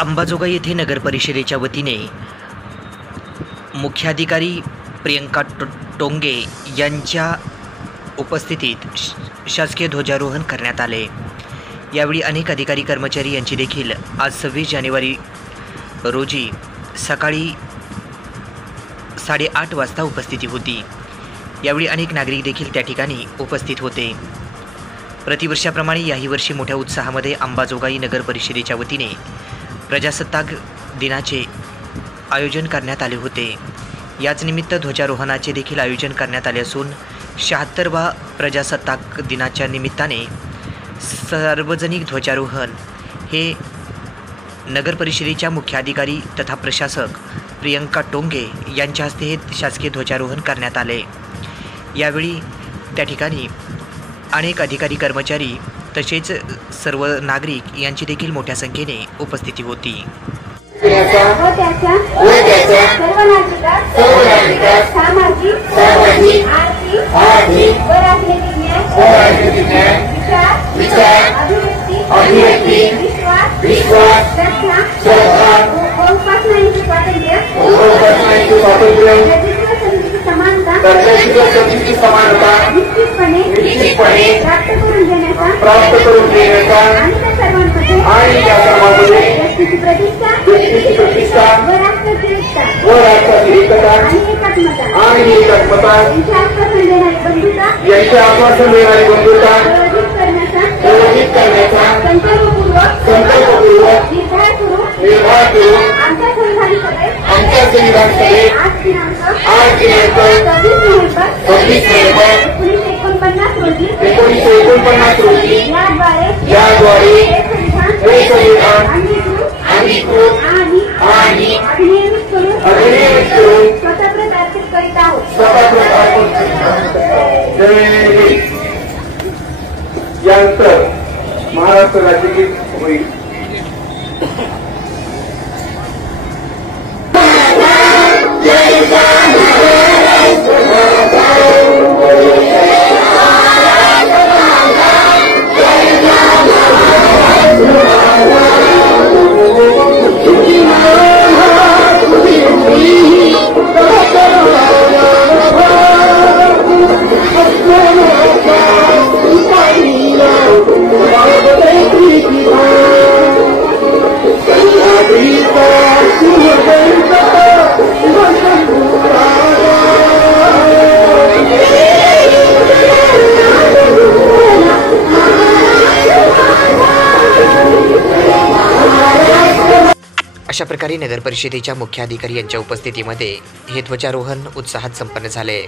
अंबाजोगाई येथे नगर परिषदेच्या वतीने मुख्याधिकारी प्रियंका टोंगे यांच्या उपस्थितीत शासकीय ध्वजारोहण करण्यात आले। यावेळी अनेक अधिकारी कर्मचारी यांची देखील आज 26 जानेवारी रोजी सकाळी 8:30 वाजता उपस्थिती होती। यावेळी अनेक नागरिक देखील त्या ठिकाणी उपस्थित होते। प्रतिवर्षाप्रमाणे याही वर्षी मोठ्या उत्साहामध्ये अंबाजोगाई नगर परिषदेच्या वतीने प्रजासत्ताक दिनाचे आयोजन करण्यात आले होते। याच निमित्त ध्वजारोहणाचे देखील आयोजन करण्यात आले असून 76वा प्रजासत्ताक दिनाच्या निमित्ताने सार्वजनिक ध्वजारोहण हे नगर परिषदेच्या मुख्याधिकारी तथा प्रशासक प्रियंका टोंगे यांच्या हस्ते हे शासकीय ध्वजारोहण करण्यात आले। यावेळी त्या ठिकाणी अनेक अधिकारी कर्मचारी तसेच सर्व नागरिक यांची देखील मोठ्या संख्येने उपस्थिती होती। प्राप्त करून देण्याचा आणि त्या सर्वांमध्ये प्रतिष्ठा व राष्ट्राची एकता आणि एकात्मता यांचे आश्वासन देणारी बंधुता प्रयोजित करण्याचा संकल्पपूर्वक निर्धार करून आमच्या संविधान सभेत आज दिनांक 26 नोव्हेंबर 1949 रोजी याद्वारे हे संविधान अधिकृत आणि अधिनियमित करून स्वतंत्र अर्पित करीत आहोत। यानंतर महाराष्ट्र राज्यगीत होईल। अशा प्रकारे नगर परिषदेच्या मुख्याधिकारी यांच्या उपस्थितीमध्ये हे ध्वजारोहण उत्साहात संपन्न झाले।